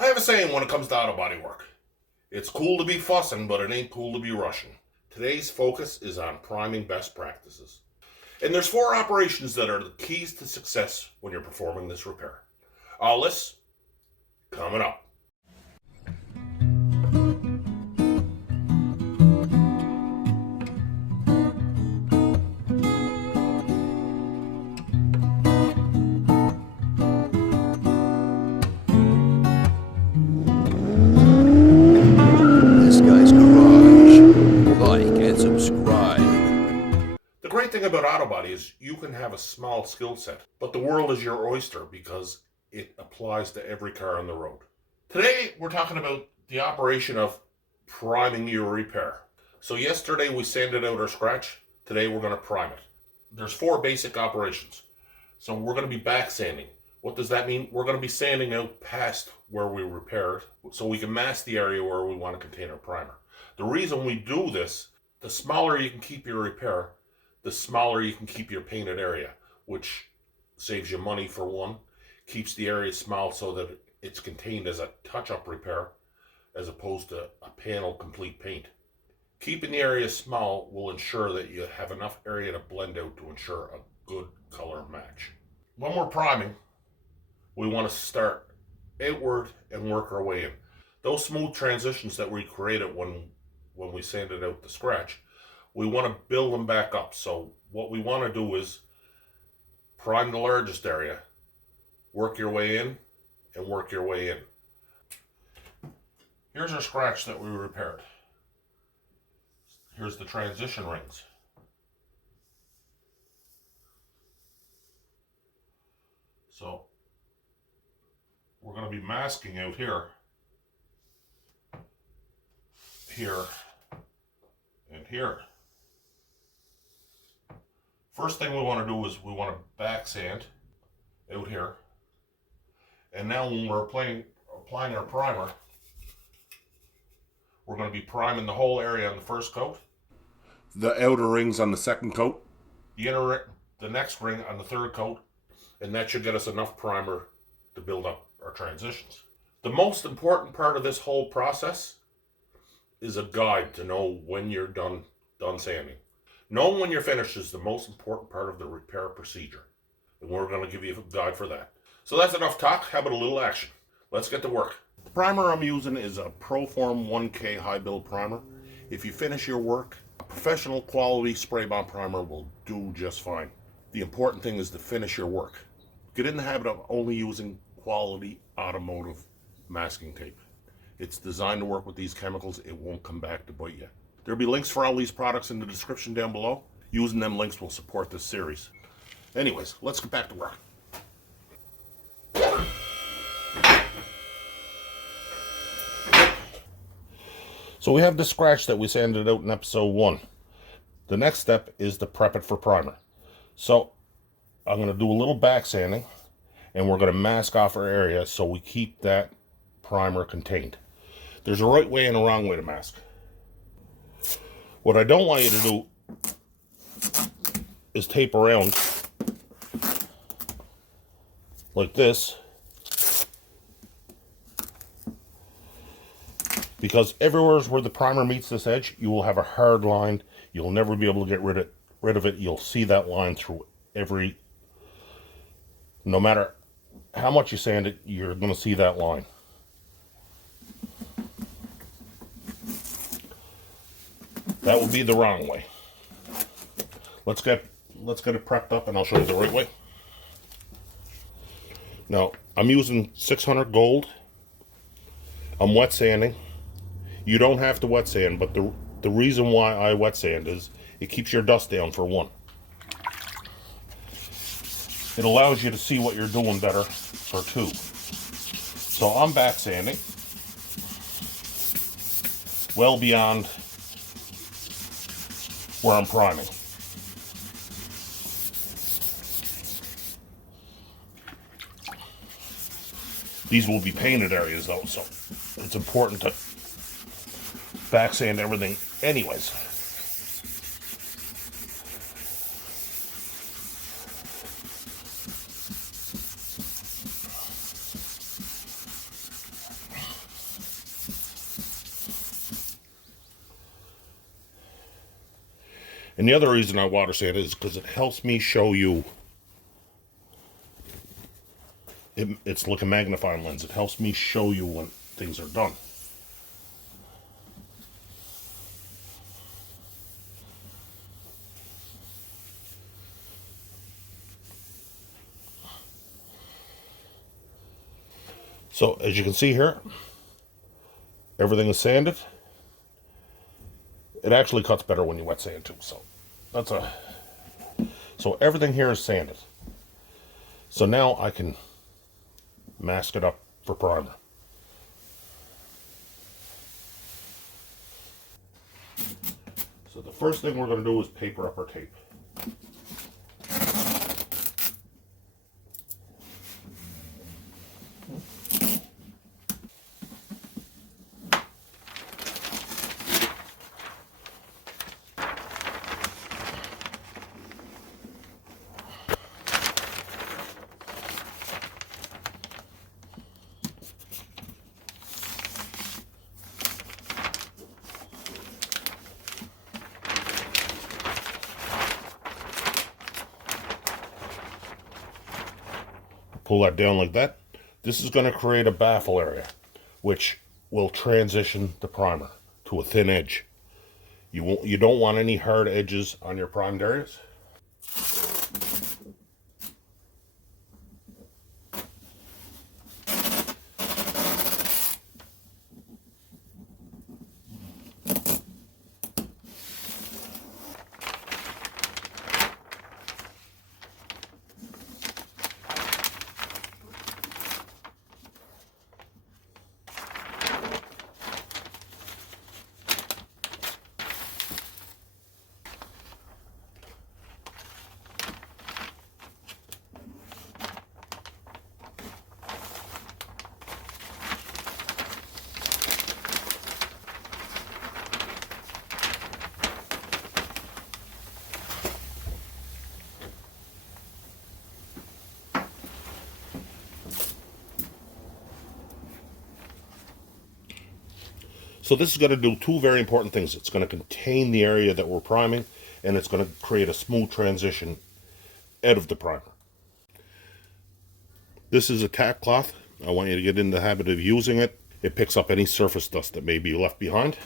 I have a saying when it comes to auto body work. It's cool to be fussing, but it ain't cool to be rushing. Today's focus is on priming best practices. And there's 4 operations that are the keys to success when you're performing this repair. All this coming up. The great thing about auto body is you can have a small skill set, but the world is your oyster because it applies to every car on the road. Today, we're talking about the operation of priming your repair. So yesterday we sanded out our scratch. Today we're going to prime it. There's 4 basic operations. So we're going to be back sanding. What does that mean? We're going to be sanding out past where we repaired so we can mask the area where we want to contain our primer. The reason we do this, the smaller you can keep your repair, the smaller you can keep your painted area, which saves you money for one, keeps the area small so that it's contained as a touch-up repair as opposed to a panel complete paint. Keeping the area small will ensure that you have enough area to blend out to ensure a good color match. When we're priming, we want to start outward and work our way in. Those smooth transitions that we created when we sanded out the scratch, we want to build them back up. So what we want to do is prime the largest area, work your way in, and work your way in. Here's our scratch that we repaired. Here's the transition rings. So we're going to be masking out here, and here. First thing we want to do is we want to back sand out here. And now when we're applying our primer, we're going to be priming the whole area on the first coat, the outer rings on the second coat, the next ring on the third coat, and that should get us enough primer to build up our transitions. The most important part of this whole process is a guide to know when you're done sanding. Knowing when you're finished is the most important part of the repair procedure, and we're going to give you a guide for that. So that's enough talk. How about a little action? Let's get to work. The primer I'm using is a Proform 1K high build primer. If you finish your work, a professional quality spray bomb primer will do just fine. The important thing is to finish your work. Get in the habit of only using quality automotive masking tape. It's designed to work with these chemicals. It won't come back to bite you. There'll be links for all these products in the description down below. Using them links will support this series. Anyways, let's get back to work. So we have the scratch that we sanded out in episode 1. The next step is to prep it for primer. So I'm going to do a little back sanding, and we're going to mask off our area so we keep that primer contained. There's a right way and a wrong way to mask. What I don't want you to do is tape around like this, because everywhere where the primer meets this edge, you will have a hard line. You'll never be able to get rid of it. You'll see that line through no matter how much you sand it, you're going to see that line. That would be the wrong way. Let's get it prepped up and I'll show you the right way. Now, I'm using 600 gold. I'm wet sanding. You don't have to wet sand, but the reason why I wet sand is it keeps your dust down for one. It allows you to see what you're doing better for 2. So I'm back sanding well beyond where I'm priming. These will be painted areas though, so it's important to back sand everything anyways. And the other reason I water sand is because it helps me show you. It's like a magnifying lens. It helps me show you when things are done. So as you can see here, everything is sanded. It actually cuts better when you wet sand too. So everything here is sanded. So now I can mask it up for primer. So the first thing we're going to do is paper up our tape. Pull that down like that. This is going to create a baffle area, which will transition the primer to a thin edge. You don't want any hard edges on your primed areas. So this is going to do two very important things. It's going to contain the area that we're priming, and it's going to create a smooth transition out of the primer. This is a tack cloth. I want you to get in the habit of using it. It picks up any surface dust that may be left behind.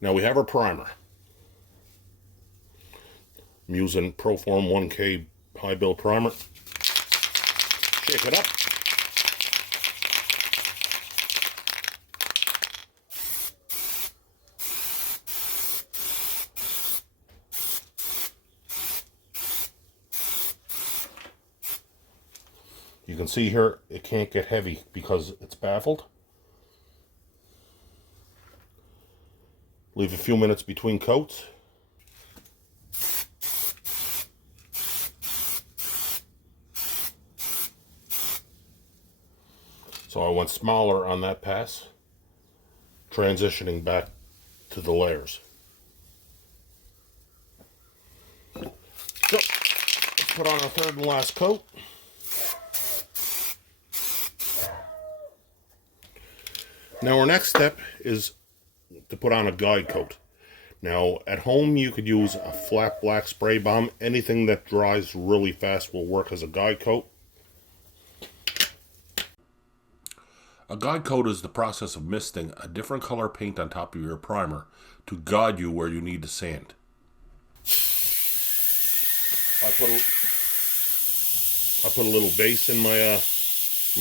Now we have our primer. I'm using Proform 1K high build primer. Shake it up. You can see here it can't get heavy because it's baffled. Leave a few minutes between coats. So I went smaller on that pass, transitioning back to the layers. So let's put on our third and last coat. Now our next step is to put on a guide coat. Now at home you could use a flat black spray bomb. Anything that dries really fast will work as a guide coat. A guide coat is the process of misting a different color paint on top of your primer to guide you where you need to sand. I put a little base in my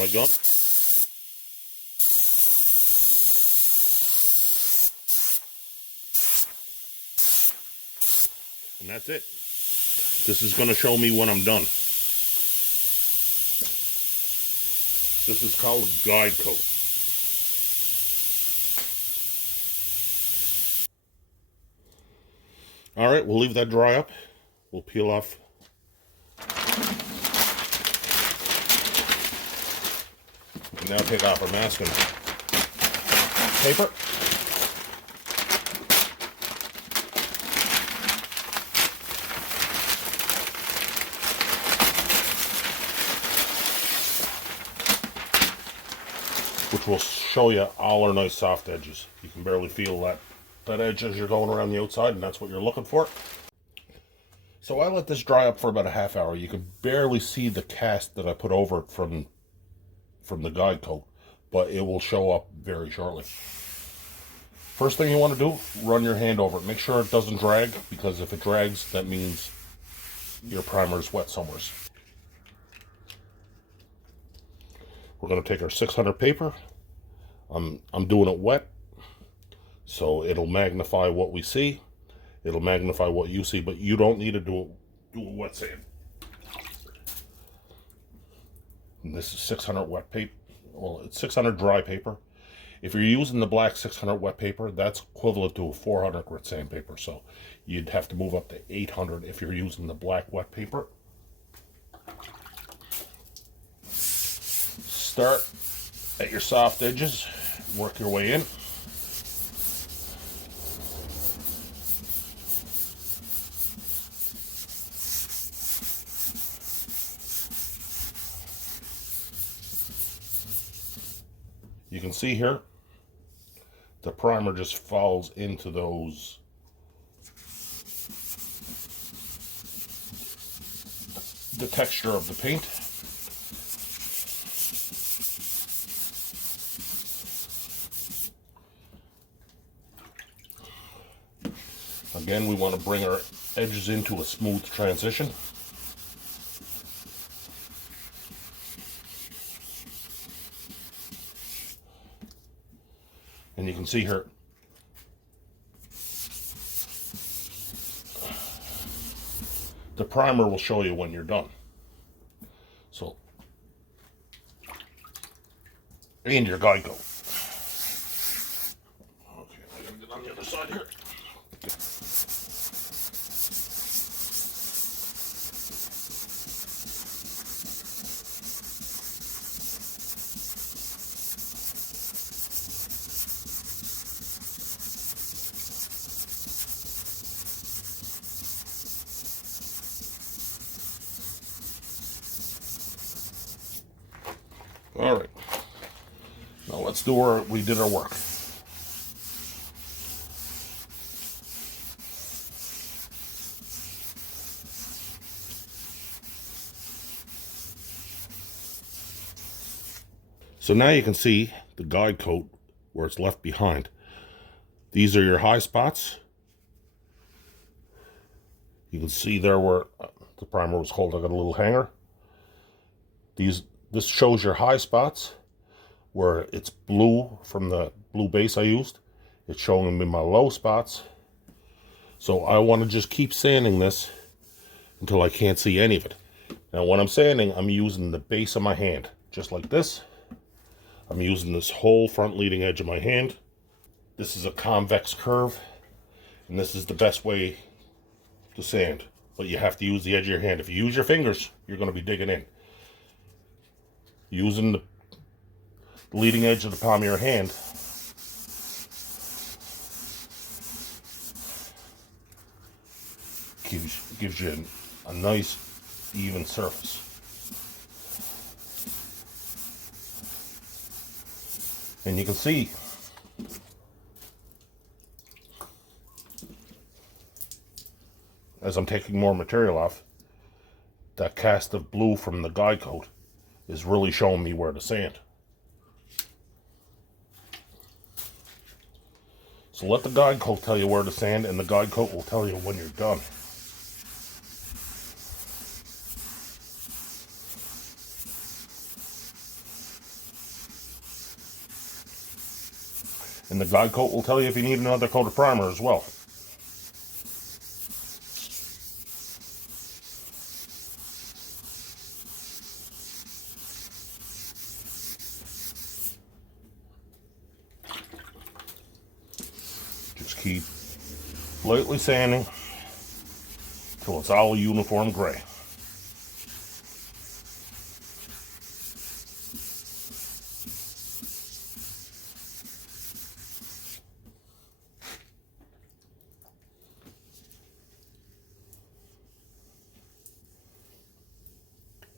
gun. And that's it. This is going to show me when I'm done. This is called a guide coat. Alright, we'll leave that dry up. We'll peel off. And now take off our masking paper. which will show you all our nice soft edges. You can barely feel that edge as you're going around the outside, and that's what you're looking for. So I let this dry up for about a half hour. You can barely see the cast that I put over it from the guide coat, but it will show up very shortly. First thing you want to do, run your hand over it. Make sure it doesn't drag, because if it drags, that means your primer is wet somewhere. We're going to take our 600 paper. I'm doing it wet, so it'll magnify what we see. It'll magnify what you see, but you don't need to do a wet sand. And this is 600 wet paper. Well, it's 600 dry paper. If you're using the black 600 wet paper, that's equivalent to a 400 grit sandpaper. So you'd have to move up to 800 if you're using the black wet paper. Start at your soft edges, work your way in. You can see here, the primer just falls into the texture of the paint. Again, we want to bring our edges into a smooth transition. And you can see here, the primer will show you when you're done. So, and your guide coat. Okay, I gotta get on the other side here. All right, now let's do where we did our work. So now you can see the guide coat where it's left behind. These are your high spots. You can see there where the primer was holding. I got a little hanger. This shows your high spots where it's blue from the blue base I used. It's showing me my low spots. So I want to just keep sanding this until I can't see any of it. Now when I'm sanding, I'm using the base of my hand, just like this. I'm using this whole front leading edge of my hand. This is a convex curve, and this is the best way to sand. But you have to use the edge of your hand. If you use your fingers, you're going to be digging in. Using the leading edge of the palm of your hand, gives you a nice even surface. And you can see as I'm taking more material off, that cast of blue from the guide coat is really showing me where to sand. So let the guide coat tell you where to sand, and the guide coat will tell you when you're done. And the guide coat will tell you if you need another coat of primer as well. Just keep lightly sanding till it's all uniform gray.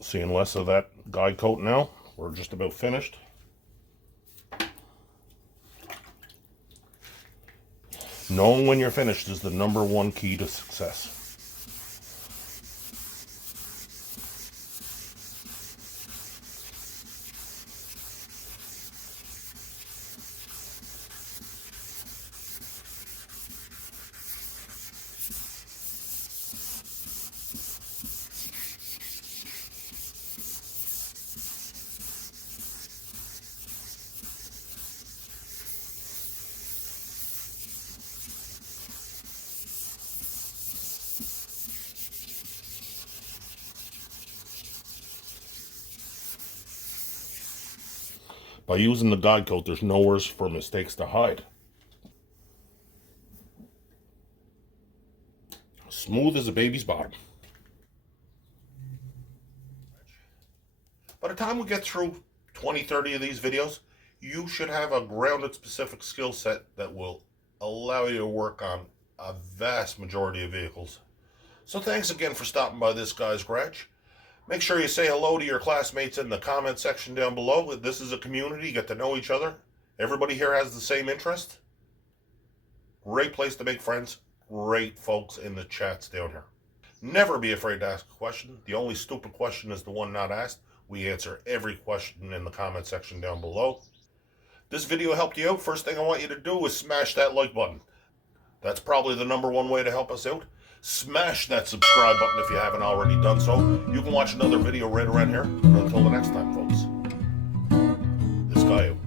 Seeing less of that guide coat now. We're just about finished. Knowing when you're finished is the number one key to success. By using the guide coat, there's nowhere for mistakes to hide. Smooth as a baby's bottom. By the time we get through 20, 30 of these videos, you should have a grounded specific skill set that will allow you to work on a vast majority of vehicles. So thanks again for stopping by this guy's garage. Make sure you say hello to your classmates in the comment section down below. This is a community, you get to know each other. Everybody here has the same interest. Great place to make friends. Great folks in the chats down here. Never be afraid to ask a question. The only stupid question is the one not asked. We answer every question in the comment section down below. This video helped you out. First thing I want you to do is smash that like button. That's probably the number one way to help us out. Smash that subscribe button if you haven't already done so. You can watch another video right around here. And until the next time, folks. This guy out.